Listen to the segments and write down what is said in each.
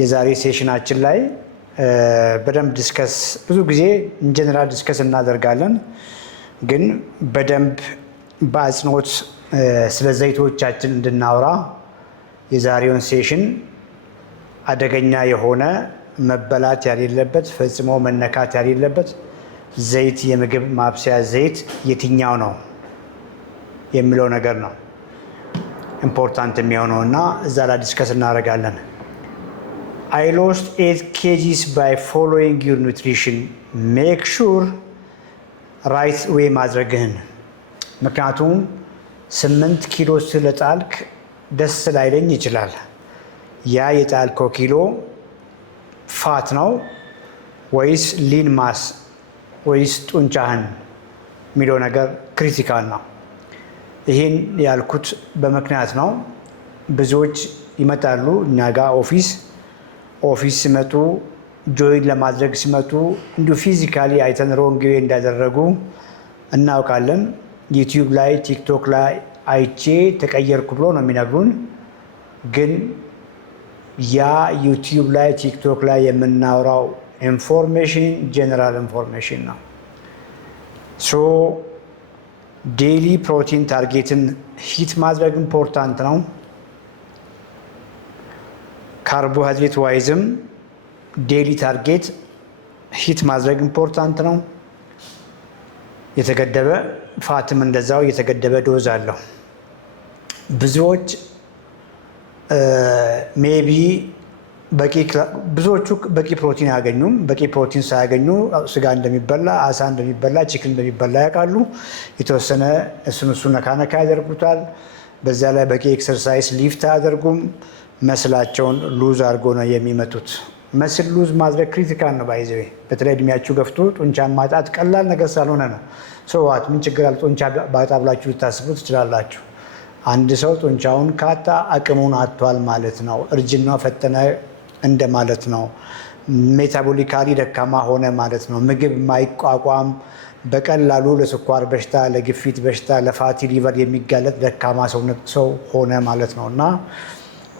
የዛሬ ሴሽናችን ላይ በደንብ ዲስከስ ብዙ ጊዜ ኢንጀነራል ዲስከስ እናደርጋለን፣ ግን በደንብ በአጽንኦት ስለ ዘይቶቻችን እንድናወራ የዛሬውን ሴሽን አደገኛ የሆነ መበላት የሌለበት ፈጽሞ መነካት የሌለበት ዘይት የምግብ ማብሰያ ዘይት የትኛው ነው የሚለው ነገር ነው ኢምፖርታንት የሚሆነው እና እዛ ላይ ዲስከስ እናደርጋለን። I lost 8 kgs by following your nutrition. Make sure right way ማድረግህን። ምክንያቱም 8 ኪሎ ስለጣልክ ደስ ላይለኝ ይችላል። ያ የጣልከው ኪሎ ፋት ነው ወይስ ሊን ማስ ወይስ ጡንቻህን የሚለው ነገር ክሪቲካል ነው። ይህን ያልኩት በምክንያት ነው። ብዙዎች ይመጣሉ እኛ ጋር ኦፊስ ሲመጡ ጆይን ለማድረግ ሲመጡ እንዲሁ ፊዚካሊ አይተን ሮንግ ዌይ እንዳደረጉ እናውቃለን። ዩቲዩብ ላይ ቲክቶክ ላይ አይቼ ተቀየርኩ ብሎ ነው የሚነግሩን። ግን ያ ዩቲዩብ ላይ ቲክቶክ ላይ የምናወራው ኢንፎርሜሽን ጀነራል ኢንፎርሜሽን ነው። ሶ ዴይሊ ፕሮቲን ታርጌትን ሂት ማድረግ ኢምፖርታንት ነው። ካርቦሃይድሬት ዋይዝም ዴይሊ ታርጌት ሂት ማድረግ ኢምፖርታንት ነው። የተገደበ ፋትም እንደዛው የተገደበ ዶዝ አለው። ብዙዎች ሜቢ ብዙዎቹ በቂ ፕሮቲን አያገኙም። በቂ ፕሮቲን ሳያገኙ ስጋ እንደሚበላ፣ አሳ እንደሚበላ፣ ቺክን እንደሚበላ ያውቃሉ። የተወሰነ እሱ ነካ ያደርጉታል። በዛ ላይ በቂ ኤክሰርሳይዝ ሊፍት አያደርጉም። መስላቸውን ሉዝ አድርጎ ነው የሚመቱት። መስል ሉዝ ማድረግ ክሪቲካል ነው። ባይዘዌ በተለይ እድሜያችሁ ገፍቶ ጡንቻን ማጣት ቀላል ነገር ስላልሆነ ነው። ሰዋት ምን ችግር አለ ጡንቻ ባጣ ብላችሁ ልታስቡ ትችላላችሁ። አንድ ሰው ጡንቻውን ካጣ አቅሙን አጥቷል ማለት ነው። እርጅናው ፈጠነ እንደማለት ነው። ሜታቦሊካሊ ደካማ ሆነ ማለት ነው። ምግብ ማይቋቋም በቀላሉ ለስኳር በሽታ፣ ለግፊት በሽታ፣ ለፋቲ ሊቨር የሚጋለጥ ደካማ ሰው ሆነ ማለት ነው እና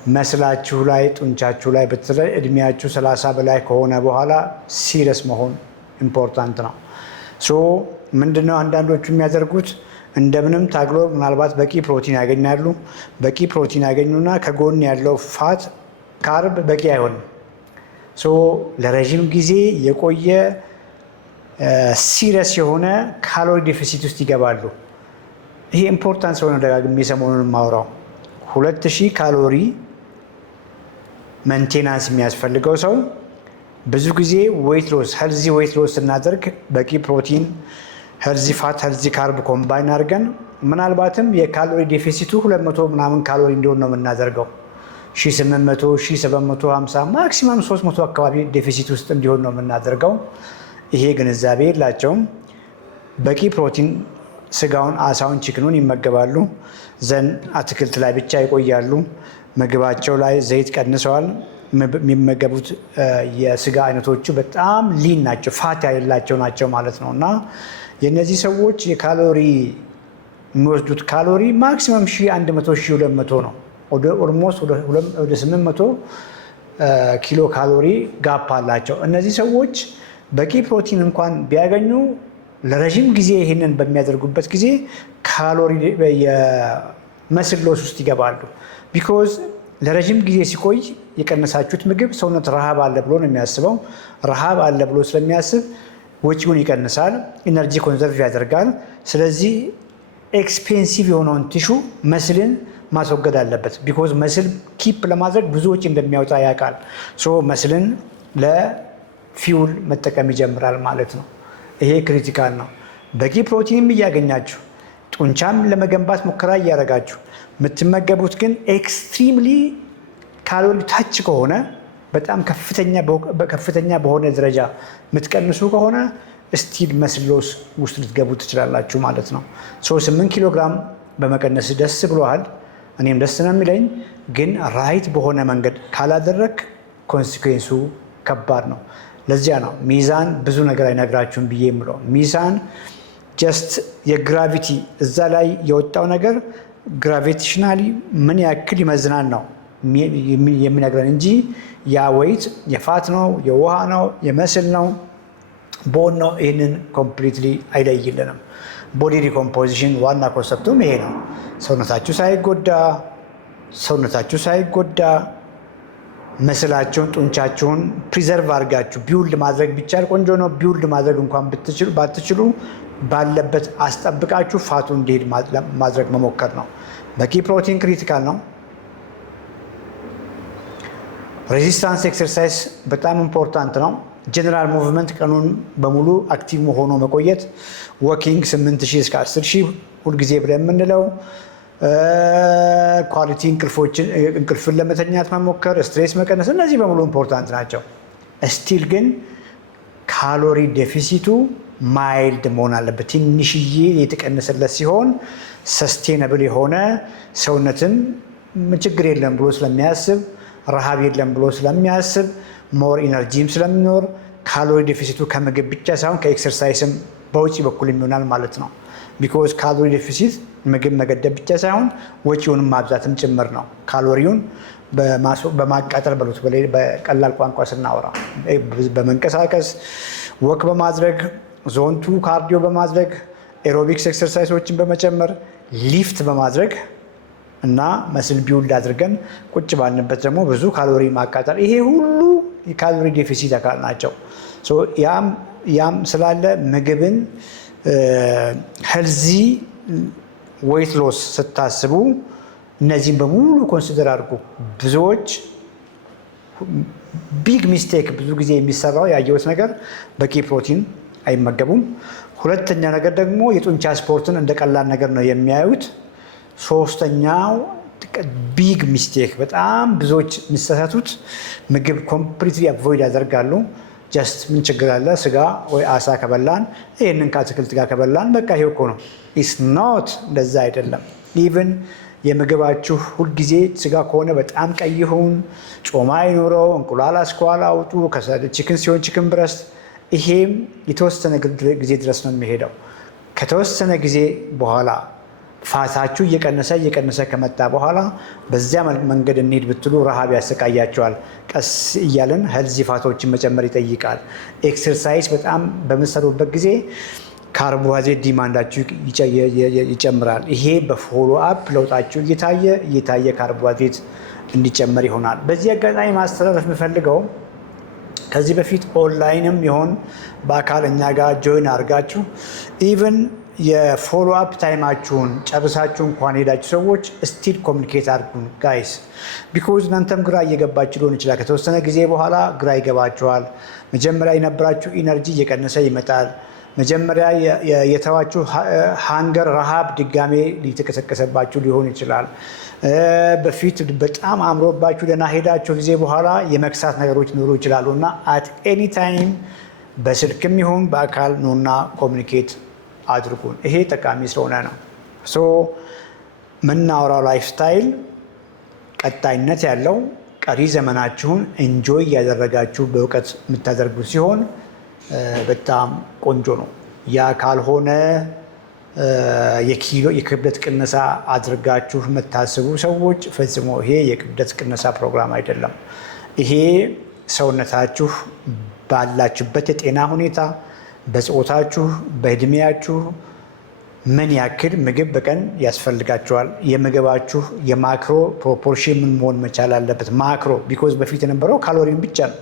መስላችሁ ላይ ጡንቻችሁ ላይ በተለይ እድሜያችሁ 30 በላይ ከሆነ በኋላ ሲሪየስ መሆን ኢምፖርታንት ነው። ሶ ምንድነው አንዳንዶቹ የሚያደርጉት እንደምንም ታግሎ ምናልባት በቂ ፕሮቲን ያገኛሉ። በቂ ፕሮቲን ያገኙና ከጎን ያለው ፋት ካርብ በቂ አይሆንም። ሶ ለረዥም ጊዜ የቆየ ሲሪየስ የሆነ ካሎሪ ዲፊሲት ውስጥ ይገባሉ። ይሄ ኢምፖርታንት ስለሆነ ደጋግሜ ሰሞኑን የማወራው 2000 ካሎሪ ሜንቴናንስ የሚያስፈልገው ሰው ብዙ ጊዜ ሄልዚ ዌይት ሎስ ስናደርግ በቂ ፕሮቲን፣ ሄልዚ ፋት፣ ሄልዚ ካርብ ኮምባይን አድርገን ምናልባትም የካሎሪ ዴፊሲቱ 200 ምናምን ካሎሪ እንዲሆን ነው የምናደርገው። 1800 1750 ማክሲመም 300 አካባቢ ዴፊሲት ውስጥ እንዲሆን ነው የምናደርገው። ይሄ ግንዛቤ የላቸውም። በቂ ፕሮቲን ስጋውን፣ አሳውን፣ ቺክኑን ይመገባሉ። ዘን አትክልት ላይ ብቻ ይቆያሉ። ምግባቸው ላይ ዘይት ቀንሰዋል። የሚመገቡት የስጋ አይነቶቹ በጣም ሊን ናቸው፣ ፋት ያሌላቸው ናቸው ማለት ነው እና የእነዚህ ሰዎች የካሎሪ የሚወስዱት ካሎሪ ማክሲመም 1100 1200 ነው። ኦልሞስት ወደ 800 ኪሎ ካሎሪ ጋፕ አላቸው። እነዚህ ሰዎች በቂ ፕሮቲን እንኳን ቢያገኙ ለረዥም ጊዜ ይህንን በሚያደርጉበት ጊዜ ካሎሪ የመስል ሎስ ውስጥ ይገባሉ። ቢኮዝ ለረዥም ጊዜ ሲቆይ የቀነሳችሁት ምግብ ሰውነት ረሃብ አለ ብሎ ነው የሚያስበው። ረሃብ አለ ብሎ ስለሚያስብ ወጪውን ይቀንሳል፣ ኢነርጂ ኮንዘርቭ ያደርጋል። ስለዚህ ኤክስፔንሲቭ የሆነውን ቲሹ መስልን ማስወገድ አለበት። ቢኮዝ መስል ኪፕ ለማድረግ ብዙ ወጪ እንደሚያወጣ ያውቃል። ሶ መስልን ለፊውል መጠቀም ይጀምራል ማለት ነው። ይሄ ክሪቲካል ነው። በቂ ፕሮቲንም እያገኛችሁ ጡንቻም ለመገንባት ሙከራ እያደረጋችሁ የምትመገቡት ግን ኤክስትሪምሊ ካሎሪ ታች ከሆነ በጣም ከፍተኛ በሆነ ደረጃ የምትቀንሱ ከሆነ ስቲል መስል ሎስ ውስጥ ልትገቡ ትችላላችሁ ማለት ነው። 8 ኪሎ ግራም በመቀነስ ደስ ብሎሃል፣ እኔም ደስ ነው የሚለኝ። ግን ራይት በሆነ መንገድ ካላደረግ ኮንሲኩዌንሱ ከባድ ነው። ለዚያ ነው ሚዛን ብዙ ነገር አይነግራችሁም ብዬ የምለው። ሚዛን ጀስት የግራቪቲ እዛ ላይ የወጣው ነገር ግራቪቴሽናሊ ምን ያክል ይመዝናል ነው የሚነግረን እንጂ ያ ዌይት የፋት ነው፣ የውሃ ነው፣ የመስል ነው፣ ቦን ነው፣ ይህንን ኮምፕሊትሊ አይለይልንም። ቦዲ ዲኮምፖዚሽን ዋና ኮንሰፕቱም ይሄ ነው። ሰውነታችሁ ሳይጎዳ መስላችሁን ጡንቻችሁን ፕሪዘርቭ አድርጋችሁ ቢውልድ ማድረግ ቢቻል ቆንጆ ነው። ቢውልድ ማድረግ እንኳን ባትችሉ ባለበት አስጠብቃችሁ ፋቱ እንዲሄድ ማድረግ መሞከር ነው። በቂ ፕሮቲን ክሪቲካል ነው። ሬዚስታንስ ኤክሰርሳይዝ በጣም ኢምፖርታንት ነው። ጀነራል ሙቭመንት ቀኑን በሙሉ አክቲቭ ሆኖ መቆየት፣ ወኪንግ 8000 እስከ 10000 ሁልጊዜ ብለን የምንለው፣ ኳሊቲ እንቅልፍን ለመተኛት መሞከር፣ ስትሬስ መቀነስ፣ እነዚህ በሙሉ ኢምፖርታንት ናቸው። ስቲል ግን ካሎሪ ዴፊሲቱ ማይልድ መሆን አለበት። ትንሽዬ የተቀነሰለት ሲሆን ሰስቴነብል የሆነ ሰውነትን ችግር የለም ብሎ ስለሚያስብ፣ ረሃብ የለም ብሎ ስለሚያስብ፣ ሞር ኢነርጂም ስለሚኖር ካሎሪ ዴፊሲቱ ከምግብ ብቻ ሳይሆን ከኤክሰርሳይስም በውጭ በኩል ይሆናል ማለት ነው። ቢኮዝ ካሎሪ ዴፊሲት ምግብ መገደብ ብቻ ሳይሆን ወጪውንም ማብዛትም ጭምር ነው። ካሎሪውን በማቃጠል በሉት በቀላል ቋንቋ ስናወራ በመንቀሳቀስ ወክ በማድረግ ዞንቱ ካርዲዮ በማድረግ ኤሮቢክስ ኤክሰርሳይሶችን በመጨመር ሊፍት በማድረግ እና መስል ቢውልድ አድርገን ቁጭ ባልንበት ደግሞ ብዙ ካሎሪ ማቃጠል፣ ይሄ ሁሉ የካሎሪ ዴፊሲት አካል ናቸው። ያም ስላለ ምግብን ሄልዚ ዌይት ሎስ ስታስቡ እነዚህም በሙሉ ኮንሲደር አድርጉ። ብዙዎች ቢግ ሚስቴክ ብዙ ጊዜ የሚሰራው ያየሁት ነገር በቂ ፕሮቲን አይመገቡም። ሁለተኛ ነገር ደግሞ የጡንቻ ስፖርትን እንደ ቀላል ነገር ነው የሚያዩት። ሶስተኛው ቢግ ሚስቴክ በጣም ብዙዎች የሚሳሳቱት ምግብ ኮምፕሊትሊ አቮይድ ያደርጋሉ። ጀስት ምን ችግር አለ ስጋ ወይ አሳ ከበላን ይህንን ከአትክልት ጋር ከበላን በቃ ይሄ እኮ ነው። ኢስ ኖት፣ እንደዛ አይደለም። ኢቭን የምግባችሁ ሁልጊዜ ስጋ ከሆነ በጣም ቀይ ይሁን፣ ጮማ ይኑረው፣ እንቁላል አስኳል አውጡ፣ ቺክን ሲሆን ቺክን ብረስት፣ ይሄም የተወሰነ ጊዜ ድረስ ነው የሚሄደው። ከተወሰነ ጊዜ በኋላ ፋታችሁ እየቀነሰ ከመጣ በኋላ በዚያ መንገድ እንሂድ ብትሉ ረሃብ ያሰቃያቸዋል። ቀስ እያለን ሄልዚ ፋቶችን መጨመር ይጠይቃል። ኤክሰርሳይዝ በጣም በምትሰሩበት ጊዜ ካርቦሃይድሬት ዲማንዳችሁ ይጨምራል። ይሄ በፎሎ አፕ ለውጣችሁ እየታየ ካርቦሃይድሬት እንዲጨመር ይሆናል። በዚህ አጋጣሚ ማስተላለፍ የምፈልገው ከዚህ በፊት ኦንላይንም ይሆን በአካል እኛ ጋር ጆይን አድርጋችሁ ኢቭን የፎሎ አፕ ታይማችሁን ጨርሳችሁ እንኳን ሄዳችሁ ሰዎች ስቲል ኮሚኒኬት አድርጉን ጋይስ። ቢኮዝ እናንተም ግራ እየገባችሁ ሊሆን ይችላል። ከተወሰነ ጊዜ በኋላ ግራ ይገባችኋል። መጀመሪያ የነበራችሁ ኢነርጂ እየቀነሰ ይመጣል። መጀመሪያ የተዋችሁ ሃንገር ረሃብ ድጋሜ ሊተቀሰቀሰባችሁ ሊሆን ይችላል። በፊት በጣም አምሮባችሁ ደህና ሄዳችሁ ጊዜ በኋላ የመክሳት ነገሮች ሊኖሩ ይችላሉ እና አት ኤኒ ታይም በስልክም ይሁን በአካል ኑና ኮሚኒኬት አድርጉን። ይሄ ጠቃሚ ስለሆነ ነው። ምናወራው ላይፍ ስታይል ቀጣይነት ያለው ቀሪ ዘመናችሁን እንጆይ እያደረጋችሁ በእውቀት የምታደርጉ ሲሆን በጣም ቆንጆ ነው። ያ ካልሆነ የክብደት ቅነሳ አድርጋችሁ የምታስቡ ሰዎች ፈጽሞ ይሄ የክብደት ቅነሳ ፕሮግራም አይደለም። ይሄ ሰውነታችሁ ባላችሁበት የጤና ሁኔታ፣ በጾታችሁ፣ በእድሜያችሁ ምን ያክል ምግብ በቀን ያስፈልጋችኋል፣ የምግባችሁ የማክሮ ፕሮፖርሽን ምን መሆን መቻል አለበት። ማክሮ ቢኮዝ በፊት የነበረው ካሎሪን ብቻ ነው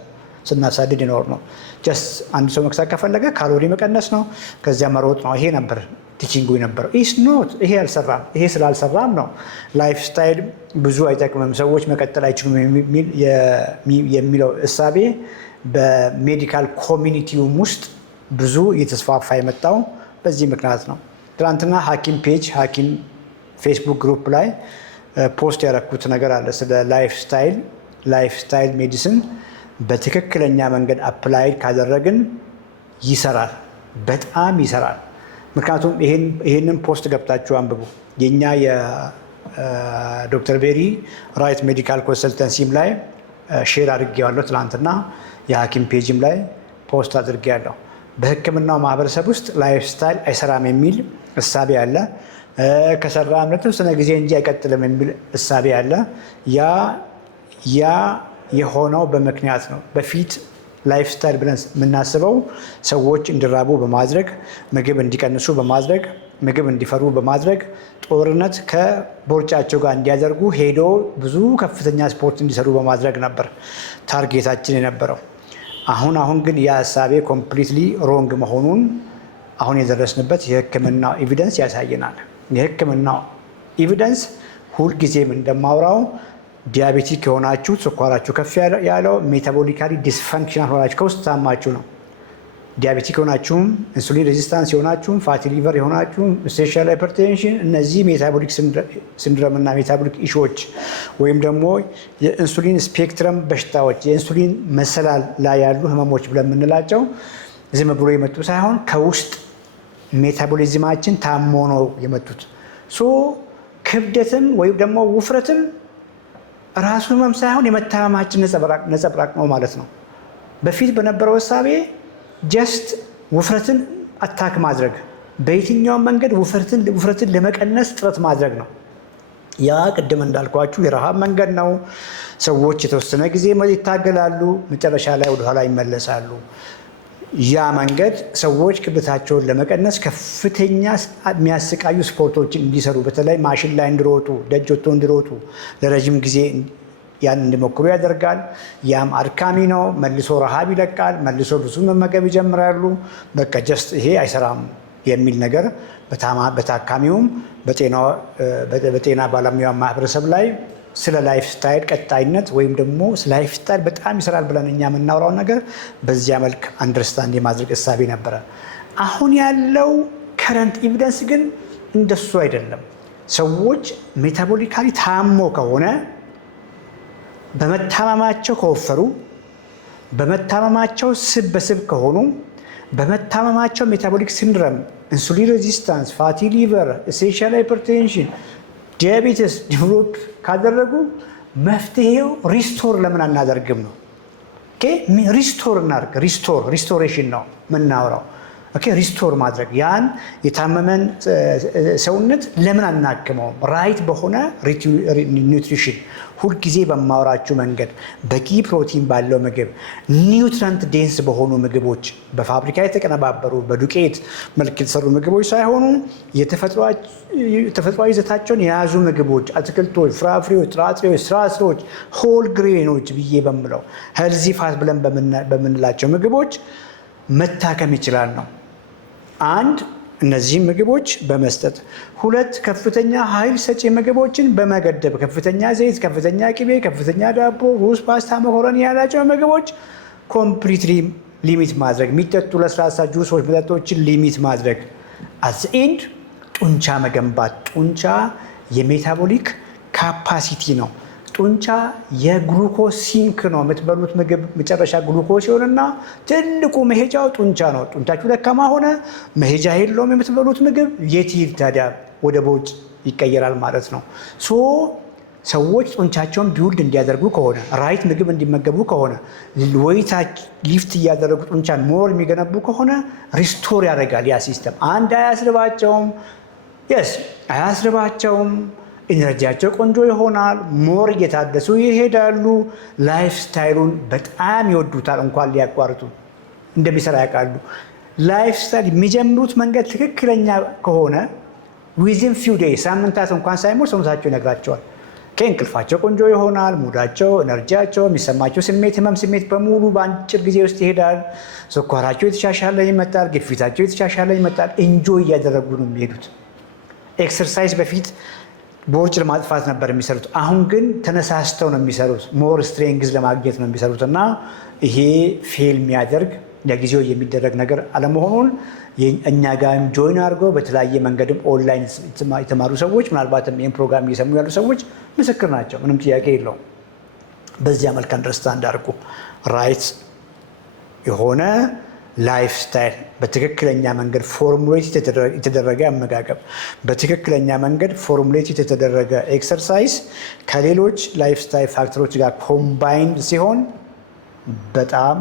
ስናሳድድ ይኖር ነው። ጀስት አንድ ሰው መክሳት ከፈለገ ካሎሪ መቀነስ ነው፣ ከዚያ መሮጥ ነው። ይሄ ነበር ቲቺንጉ የነበረው። ኢስ ኖት፣ ይሄ አልሰራም። ይሄ ስላልሰራም ነው ላይፍ ስታይል ብዙ አይጠቅምም፣ ሰዎች መቀጠል አይችሉም የሚለው እሳቤ በሜዲካል ኮሚኒቲውም ውስጥ ብዙ እየተስፋፋ የመጣው በዚህ ምክንያት ነው። ትናንትና ሐኪም ፌስቡክ ግሩፕ ላይ ፖስት ያደረኩት ነገር አለ ስለ ላይፍ ስታይል ሜዲሲን በትክክለኛ መንገድ አፕላይ ካደረግን ይሰራል፣ በጣም ይሰራል። ምክንያቱም ይሄንን ፖስት ገብታችሁ አንብቡ። የኛ የዶክተር ቤሪ ራይት ሜዲካል ኮንሰልተንሲም ላይ ሼር አድርጌዋለሁ። ትናንትና የሐኪም ፔጅም ላይ ፖስት አድርጌያለሁ። በሕክምናው ማህበረሰብ ውስጥ ላይፍ ስታይል አይሰራም የሚል እሳቤ አለ። ከሰራም ለተወሰነ ጊዜ እንጂ አይቀጥልም የሚል እሳቤ አለ። ያ ያ የሆነው በምክንያት ነው። በፊት ላይፍ ስታይል ብለን የምናስበው ሰዎች እንዲራቡ በማድረግ ምግብ እንዲቀንሱ በማድረግ ምግብ እንዲፈሩ በማድረግ ጦርነት ከቦርጫቸው ጋር እንዲያደርጉ ሄዶ ብዙ ከፍተኛ ስፖርት እንዲሰሩ በማድረግ ነበር ታርጌታችን የነበረው። አሁን ግን የሀሳቤ ኮምፕሊትሊ ሮንግ መሆኑን አሁን የደረስንበት የሕክምና ኤቪደንስ ያሳየናል። የሕክምና ኤቪደንስ ሁልጊዜም እንደማውራው ዲያቤቲክ የሆናችሁ ስኳራችሁ ከፍ ያለው ሜታቦሊካሊ ዲስፈንክሽናል ሆናችሁ ከውስጥ ታማችሁ ነው። ዲያቤቲክ የሆናችሁም ኢንሱሊን ሬዚስታንስ የሆናችሁም ፋቲ ሊቨር የሆናችሁም ስፔሻል ሃይፐርቴንሽን እነዚህ ሜታቦሊክ ሲንድረም እና ሜታቦሊክ ኢሹዎች ወይም ደግሞ የኢንሱሊን ስፔክትረም በሽታዎች የኢንሱሊን መሰላል ላይ ያሉ ህመሞች ብለን የምንላቸው ዝም ብሎ የመጡ ሳይሆን ከውስጥ ሜታቦሊዝማችን ታሞ ነው የመጡት። ክብደትም ወይም ደግሞ ውፍረትም ራሱ ህመም ሳይሆን የመታመማችን ነጸብራቅ ነው ማለት ነው። በፊት በነበረው እሳቤ ጀስት ውፍረትን አታክ ማድረግ በየትኛውም መንገድ ውፍረትን ለመቀነስ ጥረት ማድረግ ነው። ያ ቅድም እንዳልኳችሁ የረሃብ መንገድ ነው። ሰዎች የተወሰነ ጊዜ ይታገላሉ፣ መጨረሻ ላይ ወደኋላ ይመለሳሉ። ያ መንገድ ሰዎች ክብደታቸውን ለመቀነስ ከፍተኛ የሚያሰቃዩ ስፖርቶችን እንዲሰሩ በተለይ ማሽን ላይ እንዲሮጡ፣ ደጅ ወጥቶ እንዲሮጡ ለረጅም ጊዜ ያን እንዲሞክሩ ያደርጋል። ያም አድካሚ ነው። መልሶ ረሃብ ይለቃል። መልሶ ብዙ መመገብ ይጀምራሉ። በቃ ጀስት ይሄ አይሰራም የሚል ነገር በታካሚውም በጤና ባለሙያ ማህበረሰብ ላይ ስለ ላይፍ ስታይል ቀጣይነት ወይም ደግሞ ላይፍ ስታይል በጣም ይሰራል ብለን እኛ የምናወራው ነገር በዚያ መልክ አንደርስታንድ የማድረግ እሳቤ ነበረ። አሁን ያለው ከረንት ኤቪደንስ ግን እንደሱ አይደለም። ሰዎች ሜታቦሊካሊ ታሞ ከሆነ በመታመማቸው ከወፈሩ፣ በመታመማቸው ስብ በስብ ከሆኑ፣ በመታመማቸው ሜታቦሊክ ሲንድረም፣ ኢንሱሊን ሬዚስታንስ፣ ፋቲ ሊቨር፣ ኤሴንሻል ሃይፐርቴንሽን፣ ዲያቤትስ ዲቨሎፕ ካደረጉ መፍትሄው ሪስቶር ለምን አናደርግም ነው። ሪስቶር እናድርግ። ሪስቶሬሽን ነው የምናወራው። ሪስቶር ማድረግ ያን የታመመን ሰውነት ለምን አናክመውም? ራይት በሆነ ኒውትሪሽን ሁልጊዜ በማወራችሁ መንገድ በቂ ፕሮቲን ባለው ምግብ፣ ኒውትራንት ዴንስ በሆኑ ምግቦች፣ በፋብሪካ የተቀነባበሩ በዱቄት መልክ የተሰሩ ምግቦች ሳይሆኑ የተፈጥሯዊ ይዘታቸውን የያዙ ምግቦች፣ አትክልቶች፣ ፍራፍሬዎች፣ ጥራጥሬዎች፣ ስራስሮች፣ ሆል ግሬኖች ብዬ በምለው ሄልዚ ፋት ብለን በምንላቸው ምግቦች መታከም ይችላል ነው። አንድ እነዚህ ምግቦች በመስጠት፣ ሁለት ከፍተኛ ኃይል ሰጪ ምግቦችን በመገደብ ከፍተኛ ዘይት፣ ከፍተኛ ቅቤ፣ ከፍተኛ ዳቦ፣ ሩዝ፣ ፓስታ፣ መኮረኒ ያላቸው ምግቦች ኮምፕሊትሊ ሊሚት ማድረግ፣ የሚጠጡ ለስላሳ ጁሶች፣ መጠጦችን ሊሚት ማድረግ። አት ኤንድ ጡንቻ መገንባት። ጡንቻ የሜታቦሊክ ካፓሲቲ ነው። ጡንቻ የግሉኮስ ሲንክ ነው። የምትበሉት ምግብ መጨረሻ ግሉኮስ ሲሆንና ትልቁ መሄጃው ጡንቻ ነው። ጡንቻችሁ ደካማ ሆነ፣ መሄጃ የለውም የምትበሉት ምግብ የት ይሄድ ታዲያ? ወደ ቦርጭ ይቀየራል ማለት ነው። ሰዎች ጡንቻቸውን ቢውልድ እንዲያደርጉ ከሆነ ራይት ምግብ እንዲመገቡ ከሆነ ወይታ ሊፍት እያደረጉ ጡንቻን ሞር የሚገነቡ ከሆነ ሪስቶር ያደርጋል ያ ሲስተም። አንድ አያስርባቸውም፣ ኢነርጂያቸው ቆንጆ ይሆናል፣ ሞር እየታደሱ ይሄዳሉ። ላይፍ ስታይሉን በጣም ይወዱታል። እንኳን ሊያቋርጡ እንደሚሰራ ያውቃሉ። ላይፍ ስታይል የሚጀምሩት መንገድ ትክክለኛ ከሆነ ዊዝን ፊው ዴይ ሳምንታት እንኳን ሳይሞር ሰውነታቸው ይነግራቸዋል። እንቅልፋቸው ቆንጆ ይሆናል፣ ሙዳቸው፣ ኤነርጂያቸው፣ የሚሰማቸው ስሜት፣ ህመም ስሜት በሙሉ በአጭር ጊዜ ውስጥ ይሄዳል። ስኳራቸው የተሻሻለ ይመጣል፣ ግፊታቸው የተሻሻለ ይመጣል። ኢንጆይ እያደረጉ ነው የሚሄዱት። ኤክሰርሳይዝ በፊት ቦርጭ ለማጥፋት ነበር የሚሰሩት። አሁን ግን ተነሳስተው ነው የሚሰሩት። ሞር ስትሬንግዝ ለማግኘት ነው የሚሰሩት እና ይሄ ፌል የሚያደርግ ለጊዜው የሚደረግ ነገር አለመሆኑን እኛ ጋርም ጆይን አድርገው በተለያየ መንገድም ኦንላይን የተማሩ ሰዎች ምናልባትም ይህን ፕሮግራም እየሰሙ ያሉ ሰዎች ምስክር ናቸው። ምንም ጥያቄ የለውም። በዚያ መልክ አንደርስታንድ አድርጉ። ራይት የሆነ ላይፍ ስታይል፣ በትክክለኛ መንገድ ፎርሙሌት የተደረገ አመጋገብ፣ በትክክለኛ መንገድ ፎርሙሌት የተደረገ ኤክሰርሳይዝ ከሌሎች ላይፍ ስታይል ፋክተሮች ጋር ኮምባይንድ ሲሆን በጣም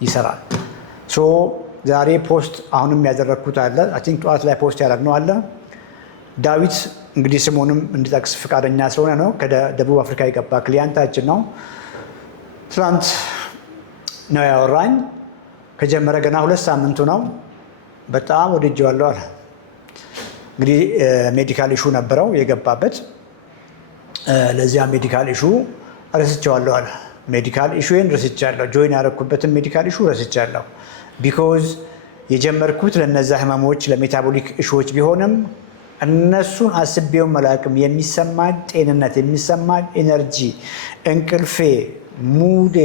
ይሰራል። ዛሬ ፖስት አሁንም ያደረግኩት አለ። አይ ቲንክ ጠዋት ላይ ፖስት ያደረግነው አለ። ዳዊት እንግዲህ ስሙንም እንድጠቅስ ፈቃደኛ ስለሆነ ነው። ከደቡብ አፍሪካ የገባ ክሊያንታችን ነው። ትናንት ነው ያወራኝ። ከጀመረ ገና 2 ሳምንቱ ነው። በጣም ወድጄዋለሁ አለ። እንግዲህ ሜዲካል ኢሹ ነበረው የገባበት። ለዚያ ሜዲካል ኢሹ ረስቼዋለሁ አለ። ሜዲካል ኢሹን ረስቻለሁ፣ ጆይን ያደረኩበትን ሜዲካል ኢሹ ረስቻለሁ። ቢኮዝ የጀመርኩት ለነዛ ህመሞች ለሜታቦሊክ ኢሹዎች ቢሆንም እነሱን አስቤው መላቅም የሚሰማኝ ጤንነት የሚሰማኝ ኤነርጂ፣ እንቅልፌ፣ ሙዴ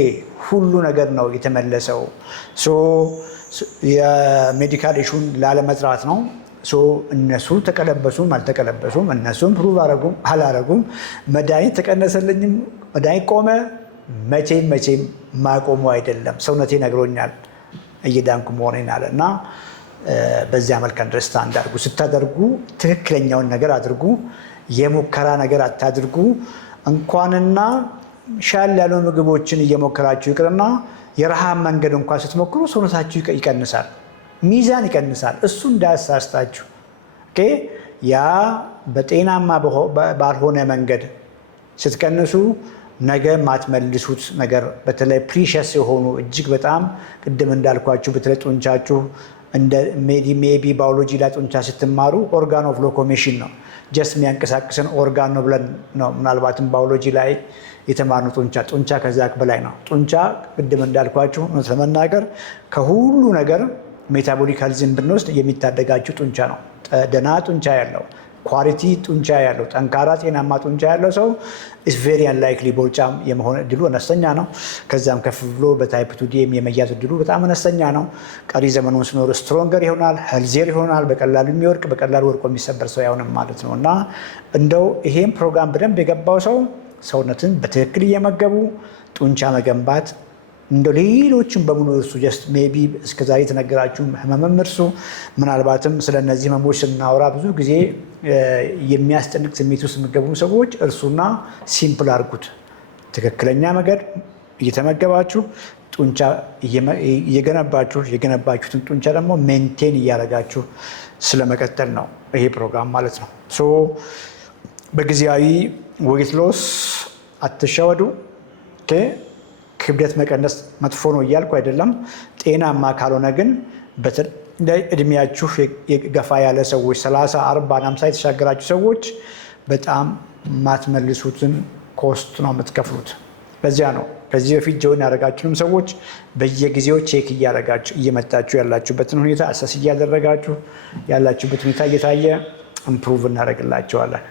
ሁሉ ነገር ነው የተመለሰው። የሜዲካል ኢሹን ላለመጥራት ነው። እነሱ ተቀለበሱም አልተቀለበሱም፣ እነሱም ፕሩቭ አረጉም አላረጉም፣ መድኃኒት ተቀነሰልኝም መድኃኒት ቆመ፣ መቼም ማቆሙ አይደለም። ሰውነቴ ነግሮኛል እየዳንኩ መሆኔን አለ እና በዚያ መልክ አንደርስታንድ አድርጉ። ስታደርጉ ትክክለኛውን ነገር አድርጉ። የሙከራ ነገር አታድርጉ። እንኳንና ሻል ያሉ ምግቦችን እየሞከራችሁ ይቅርና የረሃብ መንገድ እንኳን ስትሞክሩ ሰውነታችሁ ይቀንሳል፣ ሚዛን ይቀንሳል። እሱ እንዳያሳስታችሁ። ያ በጤናማ ባልሆነ መንገድ ስትቀንሱ ነገ ማትመልሱት ነገር በተለይ ፕሪሸስ የሆኑ እጅግ በጣም ቅድም እንዳልኳችሁ በተለይ ጡንቻችሁ እንደ ሜቢ ባዮሎጂ ላይ ጡንቻ ስትማሩ ኦርጋን ኦፍ ሎኮሞሽን ነው፣ ጀስት የሚያንቀሳቅሰን ኦርጋን ነው ብለን ነው ምናልባትም ባዮሎጂ ላይ የተማርነው። ጡንቻ ከዛ በላይ ነው። ጡንቻ ቅድም እንዳልኳችሁ እውነት ለመናገር ከሁሉ ነገር ሜታቦሊክ ሄልዝን ብንወስድ የሚታደጋችሁ ጡንቻ ነው። ደህና ጡንቻ ያለው ኳሊቲ ጡንቻ ያለው ጠንካራ ጤናማ ጡንቻ ያለው ሰው ኢስ ቬሪ አንላይክሊ ቦርጫም የመሆን እድሉ አነስተኛ ነው። ከዛም ከፍ ብሎ በታይፕ 2 ዲኤም የመያዝ እድሉ በጣም አነስተኛ ነው። ቀሪ ዘመኑን ሲኖር ስትሮንገር ይሆናል፣ ሄልዚየር ይሆናል። በቀላሉ የሚወርቅ በቀላሉ ወርቆ የሚሰበር ሰው አይሆንም ማለት ነው። እና እንደው ይሄን ፕሮግራም በደንብ የገባው ሰው ሰውነትን በትክክል እየመገቡ ጡንቻ መገንባት እንደ ሌሎችም በሙሉ እርሱ ጀስት ሜቢ እስከዛሬ የተነገራችሁ ህመምም እርሱ ምናልባትም ስለነዚህ ህመሞች ስናወራ ብዙ ጊዜ የሚያስጨንቅ ስሜት ውስጥ የሚገቡ ሰዎች እርሱና ሲምፕል አድርጉት። ትክክለኛ መንገድ እየተመገባችሁ ጡንቻ የገነባችሁትን ጡንቻ ደግሞ ሜንቴን እያደረጋችሁ ስለመቀጠል ነው ይሄ ፕሮግራም ማለት ነው። በጊዜያዊ ዌይት ሎስ አትሸወዱ። ክብደት መቀነስ መጥፎ ነው እያልኩ አይደለም። ጤናማ ካልሆነ ግን እድሜያችሁ የገፋ ያለ ሰዎች 30፣ 40፣ 50 የተሻገራችሁ ሰዎች በጣም ማትመልሱትን ኮስት ነው የምትከፍሉት። በዚያ ነው ከዚህ በፊት ጆይን ያደረጋችሁንም ሰዎች በየጊዜው ቼክ እያደረጋችሁ እየመጣችሁ ያላችሁበትን ሁኔታ አሰስ እያደረጋችሁ ያላችሁበት ሁኔታ እየታየ ኢምፕሩቭ እናደርግላቸዋለን።